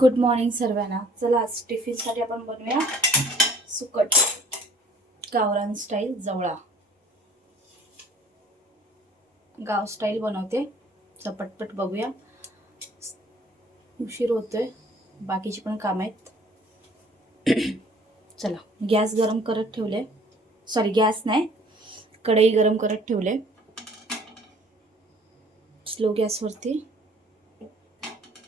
Good morning सर्वांना. चला आज टिफिनसाठी आपण बनवूया सुकट गावरान स्टाईल जवळा. गाव स्टाईल बनवते. पटपट बघूया, उशीर होतोय, बाकीची पण काम आहेत. चला गॅस गरम करत ठेवले, सॉरी गॅस नाही, कढई गरम करत ठेवले स्लो गॅसवरती.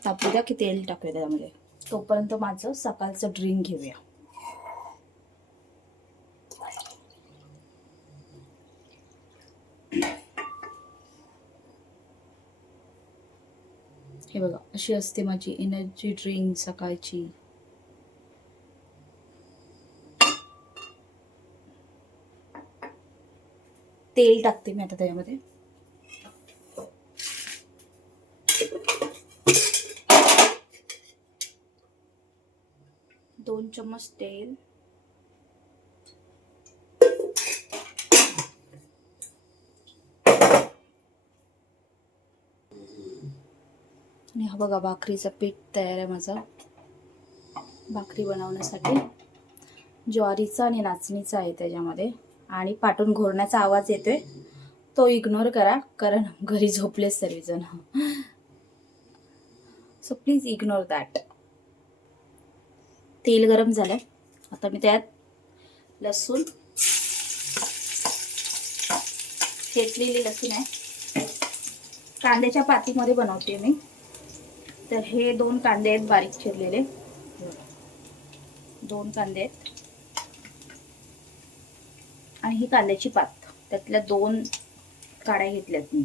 तापू द्या की तेल टाकूया त्यामध्ये. तोपर्यंत माझं सकाळचं ड्रिंक घेऊया. हे बघा, अशी असते माझी एनर्जी ड्रिंक सकाळची. तेल टाकते मी आता त्याच्यामध्ये. दोन चम्मच तेल. आणि हा बघा, भाकरीचं पीठ तयार आहे माझा भाकरी बनवण्यासाठी. ज्वारीचा आणि नाचणीचा आहे त्याच्यामध्ये. आणि पाटून घोरण्याचा आवाज येतोय, तो इग्नोर करा कारण घरी झोपले सर्वजण. So please ignore that. तेल गरम झालंय. आता मी त्यात लसूण, ठेचलेली लसूण आहे. कांद्याच्या पातीमध्ये बनवते मी. तर हे 2 कांदे आहेत बारीक चिरलेले. 2 कांदे आहेत आणि ही कांद्याची पात. त्यातल्या 2 काड्या घेतल्यात मी,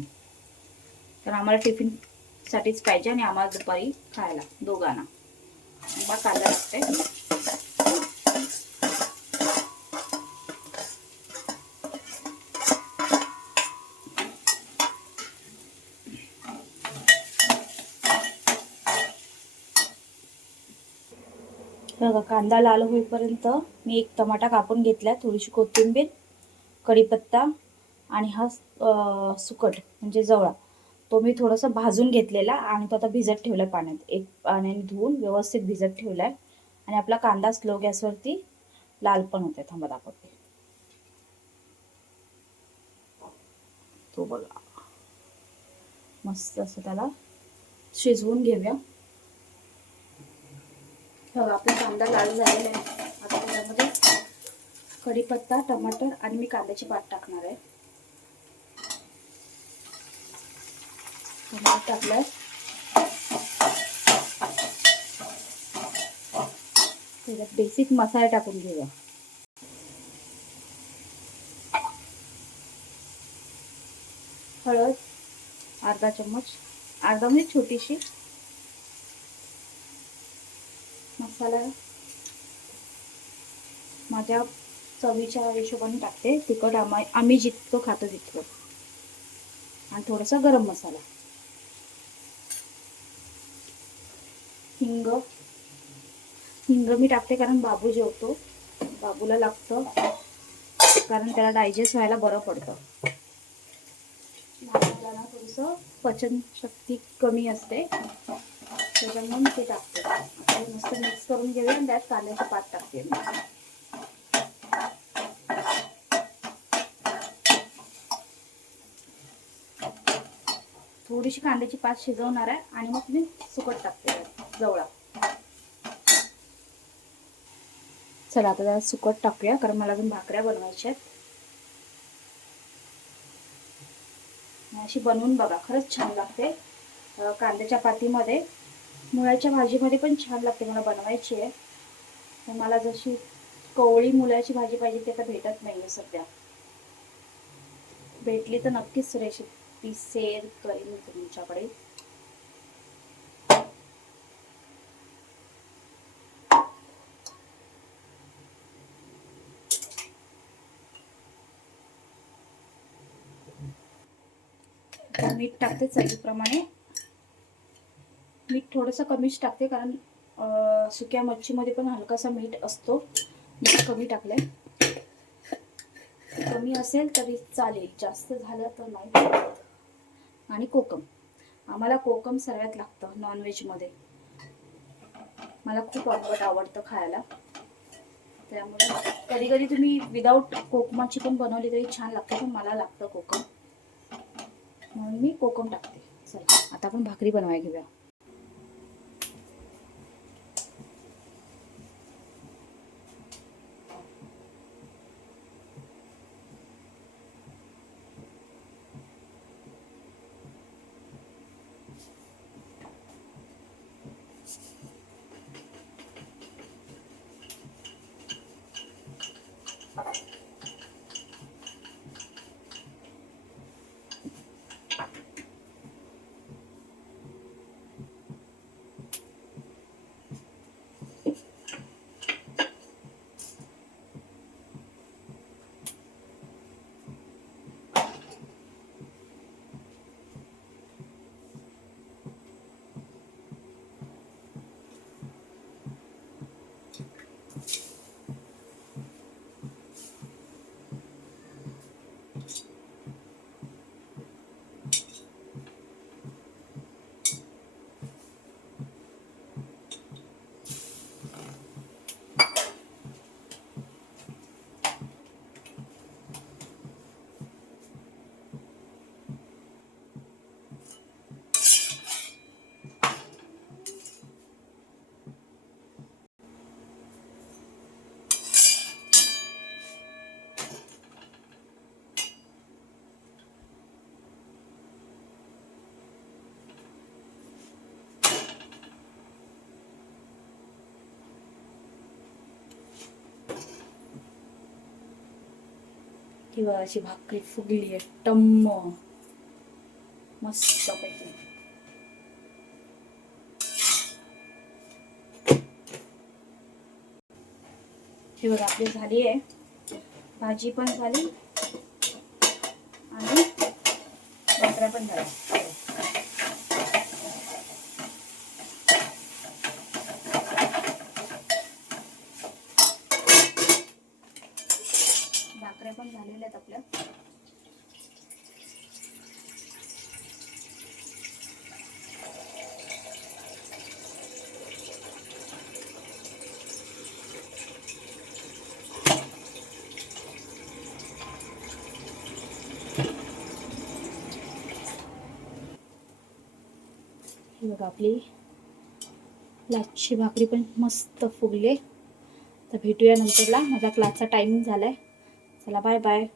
तर आम्हाला टिफिन साठीच पाहिजे आणि आम्हाला दुपारी खायला दोघांना. मग कांदा लागते. बघा, कांदा लाल होईपर्यंत मी 1 टमाटा कापून घेतला, थोडीशी कोथिंबीर, कढीपत्ता आणि हा सुकट म्हणजे जवळा, तो मी थोडासा भाजून घेतलेला आणि तो आता भिजत ठेवलाय पाण्यात. 1 पाण्याने धुवून व्यवस्थित भिजत ठेवलाय. आणि आपला कांदा स्लो गॅसवरती लाल पण होते. थांबा दाखवते. तो बघा, मस्त असं त्याला शिजवून घेऊया. बघा, आपला कांदा लाल झालेला आहे. आता त्यामध्ये कढीपत्ता, टमाटर आणि मी कांद्याची पात टाकणार आहे. टमाटर टाकलाय. त्याच्यात बेसिक मसाले टाकून घेऊया. हळद अर्धा चम्मच, अर्धा म्हणजे छोटीशी. मसाला माझ्या चवीच्या हिशोबाने टाकते. तिखट आम्ही जितकं खातो तितकं. आणि थोडासा गरम मसाला. हिंग मी टाकते कारण बाबू जेवतो, बाबूला लागतं, कारण त्याला डायजेस्ट व्हायला बरं पडतं. लहान थोडंसं पचनशक्ती कमी असते, त्याच्यामुळे ते टाकते. आता मस्त मिक्स करून घेऊया आणि त्यात कांद्याची पात टाकते. थोडीशी कांद्याची पात शिजवणार आहे आणि मग मी सुकट टाकते जवळा. चला आता त्याला सुकट टाकूया कारण मला अजून भाकऱ्या बनवायच्या आहेत. अशी बनवून बघा, खरंच छान लागते. कांद्याच्या पातीमध्ये, मुळ्याच्या भाजीमध्ये पण छान लागते. मला बनवायची आहे. तर मला जशी कवळी मुळ्याची भाजी पाहिजे ते तर भेटत नाहीये सध्या. भेटली तर नक्कीच रेसिपी शेअर करेन तुमच्याकडे. मीठ टाकते चवीप्रमाणे. मीठ थोडंसं कमीच टाकते कारण सुक्या मच्छीमध्ये पण हलकासा मीठ असतो. मीठ कमी टाकलंय. कमी असेल तरी चालेल, जास्त झालं तर नाही. आणि कोकम, आम्हाला कोकम सर्वात लागतं नॉनव्हेज मध्ये. मला खूप आंबट आवडतं खायला, त्यामुळे कधी कधी तुम्ही विदाऊट कोकमाची पण बनवली तरी छान लागते, पण मला लागतं कोकम म्हणून मी कोकम टाकते. चला आता आपण भाकरी बनवायला घेऊया. किंवा अशी भाकरी फुगली आहे टम्म मस्त पैकी. हे बघा आपली झाली आहे, भाजी पण झाली आणि भाकऱ्या पण झाल्या. भाकऱ्या पण झालेल्या आहेत आपल्या. ही बघा आपली लाच्छी भाकरी पण मस्त फुगले. तर भेटूया नंतरला, माझा क्लासचा टायमिंग झालाय. चला बाय बाय.